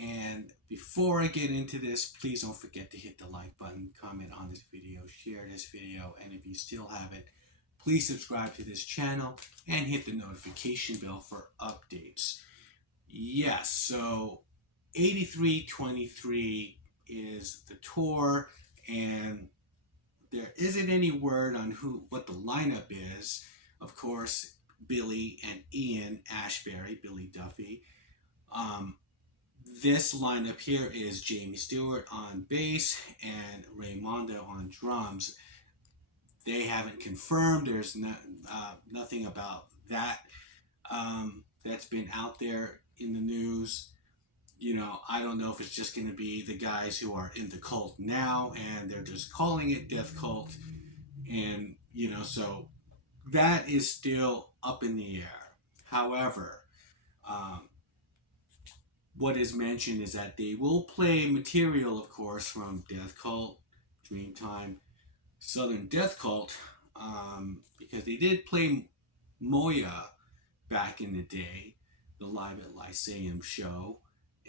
And before I get into this, please don't forget to hit the like button, comment on this video, share this video, and if you still haven't, please subscribe to this channel and hit the notification bell for updates. Yes, so 8323 is the tour, and there isn't any word on what the lineup is. Of course, Billy and Ian Ashbury, Billy Duffy. Um, this lineup here is Jamie Stewart on bass and Raymondo on drums. They haven't confirmed. There's nothing about that that's been out there in the news. I don't know if it's just going to be the guys who are in the cult now and they're just calling it Death Cult. And, so that is still up in the air. However, um, what is mentioned is that they will play material, of course, from Death Cult, Dreamtime, Southern Death Cult, because they did play Moya back in the day, the Live at Lyceum show,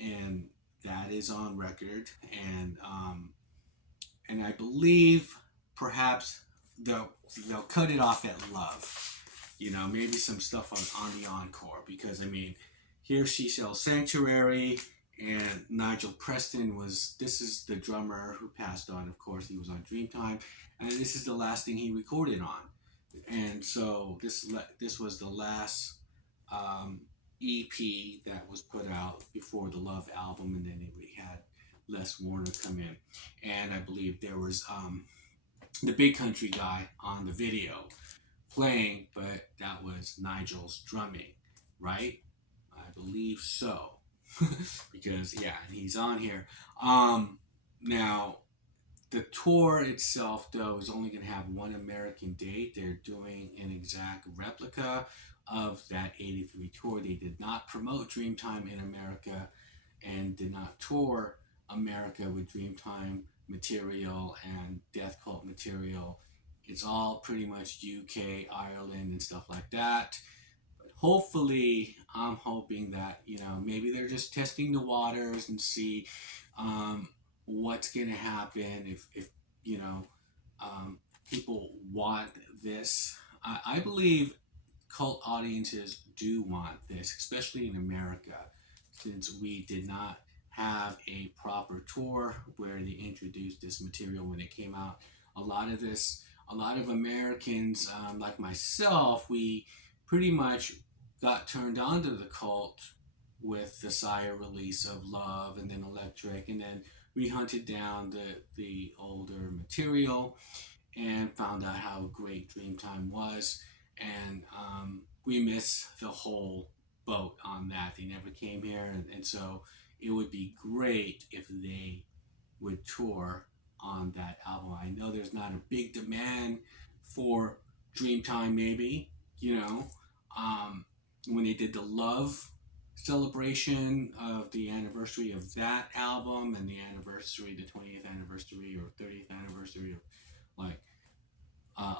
and that is on record. And I believe perhaps they'll cut it off at Love. Maybe some stuff on the encore, because here She Sells Sanctuary, and Nigel Preston this is the drummer who passed on, of course. He was on Dreamtime, and this is the last thing he recorded on. And so this was the last EP that was put out before the Love album, and then we had Les Warner come in. And I believe there was the Big Country guy on the video playing, but that was Nigel's drumming, right? I believe so. Because, yeah, he's on here. Now, the tour itself, though, is only going to have one American date. They're doing an exact replica of that 83 tour. They did not promote Dreamtime in America and did not tour America with Dreamtime material and Death Cult material. It's all pretty much UK, Ireland, and stuff like that. But hopefully, I'm hoping that, maybe they're just testing the waters and see what's going to happen if people want this. I believe cult audiences do want this, especially in America, since we did not have a proper tour where they introduced this material when it came out. A lot of Americans, like myself, we pretty much got turned on to the cult with the Sire release of Love and then Electric, and then we hunted down the older material and found out how great Dreamtime was, and we missed the whole boat on that. They never came here, and so it would be great if they would tour on that album. I know there's not a big demand for Dreamtime, maybe, when they did the Love celebration of the anniversary of that album and the 20th anniversary or 30th anniversary of like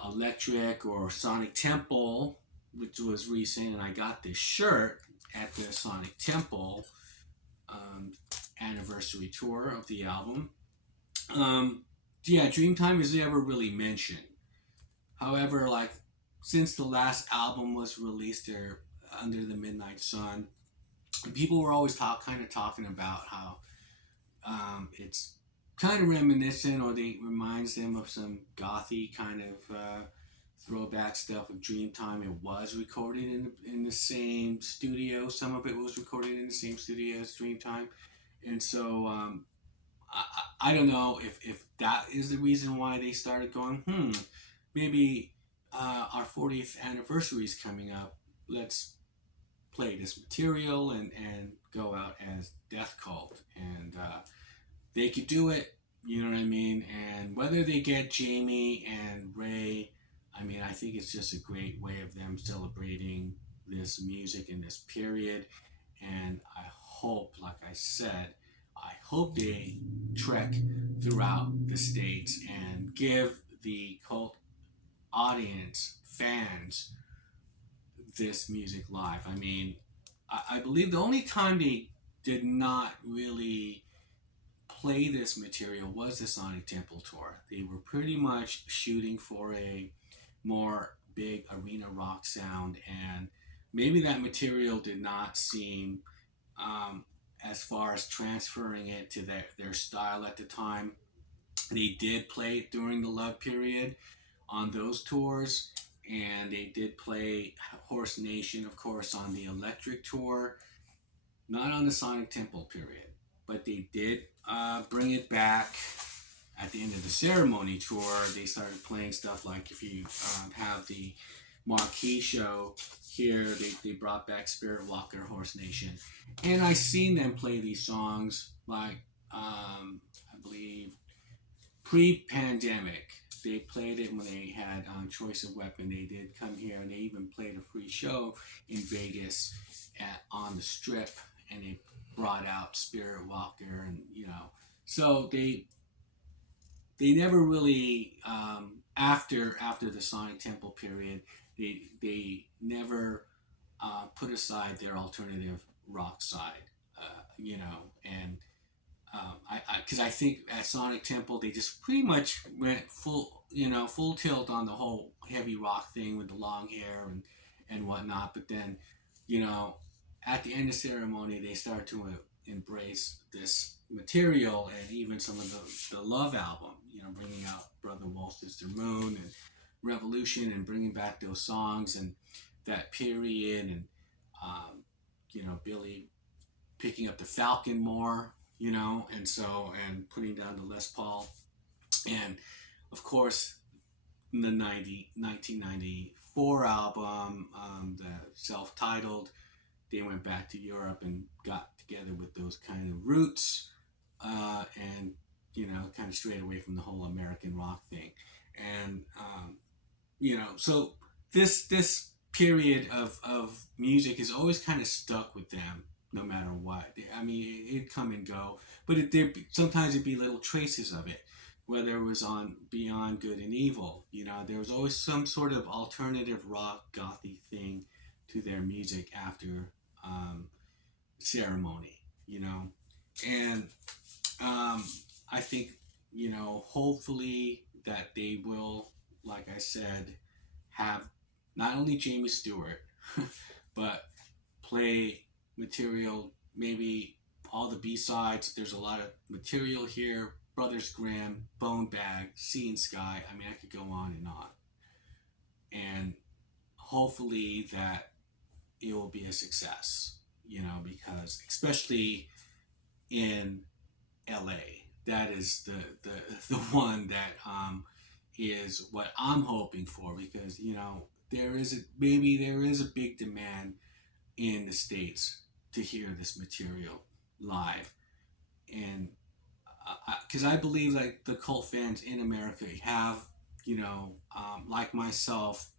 Electric or Sonic Temple, which was recent, and I got this shirt at the Sonic Temple anniversary tour of the album. Yeah, Dreamtime is never really mentioned. However, since the last album was released there, Under the Midnight Sun, people were always talking about how it's kind of reminiscent, or they reminds them of some gothy kind of throwback stuff of Dreamtime. It was recorded in the same studio. Some of it was recorded in the same studio as Dreamtime, and so I don't know if that is the reason why they started going. Maybe our 40th anniversary is coming up. Let's play this material and go out as Death Cult, and they could do it. You know what I mean? And whether they get Jamie and Ray, I think it's just a great way of them celebrating this music in this period. And I hope, like I said, I hope they trek throughout the states and give the cult audience, fans, this music live. I believe the only time they did not really play this material was the Sonic Temple tour. They were pretty much shooting for a more big arena rock sound, and maybe that material did not seem, as far as transferring it to their style at the time. They did play it during the Love period on those tours, and they did play Horse Nation, of course, on the Electric tour, not on the Sonic Temple period, but they did bring it back at the end of the Ceremony tour. They started playing stuff like, if you have the marquee show here, they brought back Spirit Walker, Horse Nation, and I seen them play these songs like, I believe pre-pandemic. They played it when they had Choice of Weapon. They did come here, and they even played a free show in Vegas on the Strip, and they brought out Spirit Walker, and so they never really, after the Sonic Temple period, they never put aside their alternative rock side, and because I think at Sonic Temple they just pretty much went full tilt on the whole heavy rock thing with the long hair and whatnot. But then, at the end of Ceremony, they started to embrace this material, and even some of the Love album, bringing out Brother Wolf, Sister Moon, and Revolution, and bringing back those songs and that period, and Billy picking up the Falcon more, and putting down the Les Paul. And of course, in the 1994 album, the self-titled, they went back to Europe and got together with those kind of roots, and kind of strayed away from the whole American rock thing. And so this period of music has always kind of stuck with them, no matter what. I mean, it'd come and go, but sometimes it'd be little traces of it, whether it was on Beyond Good and Evil. There was always some sort of alternative rock, gothy thing to their music after Ceremony, and I think, hopefully that they will, like I said, have not only Jamie Stewart, but play material, maybe all the B-sides. There's a lot of material here. Brothers Grimm, Bone Bag, Sea and Sky. I mean, I could go on and on. And hopefully that it will be a success, because especially in LA, that is the one that is what I'm hoping for, because there is a big demand in the States to hear this material live, and because I believe like the cult fans in America have, like myself,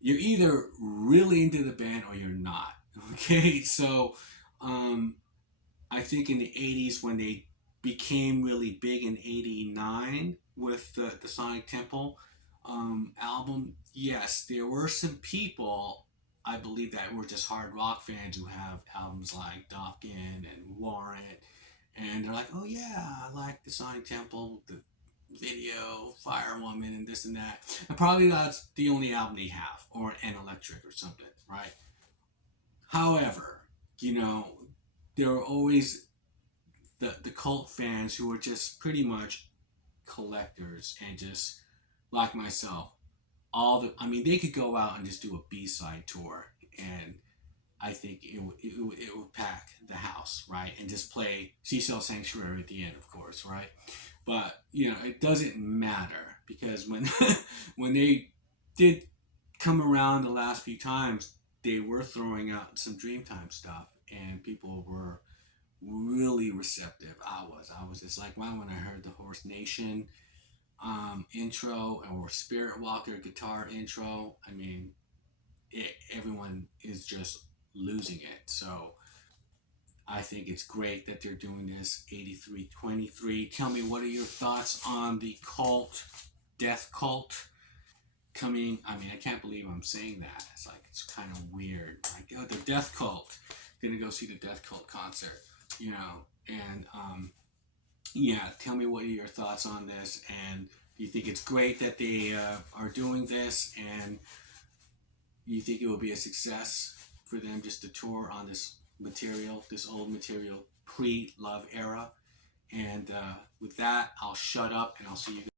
you're either really into the band or you're not. Okay, so I think in the 80s, when they became really big in 89 with the Sonic Temple album, yes, there were some people, I believe, that were just hard rock fans who have albums like Dokken and Warrant, and they're like, oh yeah, I like the Sonic Temple, the video, Firewoman, and this and that. And probably that's the only album they have, or an Electric or something, right? However, there are always the cult fans who are just pretty much collectors, and just like myself, they could go out and just do a B-side tour, and I think it would pack the house, right? And just play Seashell Sanctuary at the end, of course, right? But it doesn't matter, because when when they did come around the last few times, they were throwing out some Dreamtime stuff, and people were really receptive. I was just like, wow, when I heard the Horse Nation intro, or Spirit Walker guitar intro, I mean, everyone is just losing it. So I think it's great that they're doing this 8323. Tell me, what are your thoughts on the cult, Death Cult, coming? I mean, I can't believe I'm saying that. It's like, it's kind of weird. Like, oh, the Death Cult gonna go see the Death Cult concert, you know, and yeah, tell me what are your thoughts on this, and do you think it's great that they are doing this, and you think it will be a success for them just to tour on this material, this old material, pre-Love era? And with that, I'll shut up and I'll see you guys.